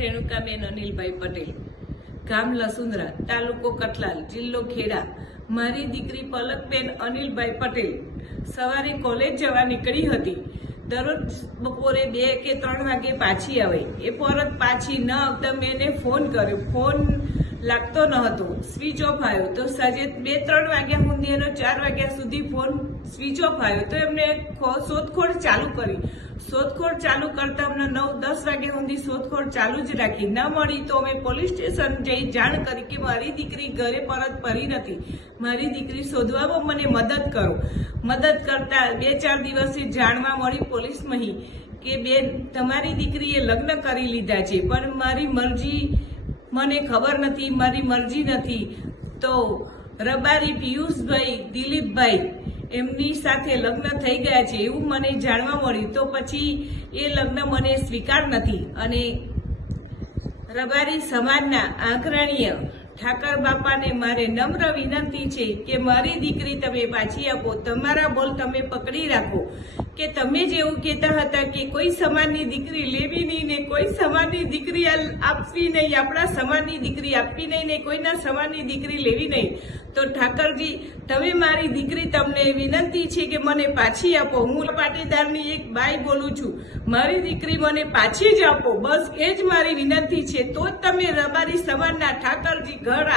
રેણુકાબેન અનિલભાઈ પટેલ, ગામ લસુંદરા, તાલુકો કટલાલ, જિલ્લો ખેડા। મારી દીકરી પલકબેન અનિલભાઈ પટેલ સવારે કોલેજ જવા નીકળી હતી। દરરોજ બપોરે 2 કે 3 વાગે પાછી આવે। એ પરત પાછી ન આવતા મેં એને ફોન કર્યો, ફોન લાગતો ન હતો, સ્વિચ ઓફ આવ્યો। તો સાંજે 2-3 વાગ્યા સુધી એનો 4 વાગ્યા સુધી ફોન સ્વિચ ઓફ આવ્યો। તો એમને શોધખોળ ચાલુ કરી। શોધખોળ ચાલુ કરતા અમને 9-10 વાગ્યા સુધી શોધખોળ ચાલુ જ રાખી। ન મળી તો અમે પોલીસ સ્ટેશન જઈ જાણ કરી કે મારી દીકરી ઘરે પરત ફરી નથી, મારી દીકરી શોધવામાં મને મદદ કરો। મદદ કરતા 2-4 દિવસે જાણવા મળી પોલીસમાં કે બેન તમારી દીકરીએ લગ્ન કરી લીધા છે, પણ મારી મરજી મને ખબર નથી, મારી મરજી નથી। તો રબારી પિયુષભાઈ, દિલીપભાઈ એમની સાથે લગ્ન થઈ ગયા છે એવું મને જાણવા મળ્યું। તો પછી એ લગ્ન મને સ્વીકાર નથી અને રબારી સમાજના આગ્રણીય ઠાકર બાપાને મારે નમ્ર વિનંતી છે કે મારી દીકરી તમે પાછી આપો। તમારા બોલ તમે પકડી રાખો કે તમે જેવું કહેતા હતા કે કોઈ સમાજની દીકરી લેવી નહીં ને કોઈ સમાજની દીકરી આપવી નહીં, આપણા સમાજની દીકરી આપવી નહીં ને કોઈના સમાજની દીકરી લેવી નહીં, તો ઠાકરજી તમે મારી દીકરી તમને વિનંતી છે કે મને પાછી આપો। હું પાટીદારની એક બાઈ બોલું છું, મારી દીકરી મને પાછી જ આપો, બસ એ જ મારી વિનંતી છે। તો જ તમે રબારી સમાજના ઠાકરજી ઘર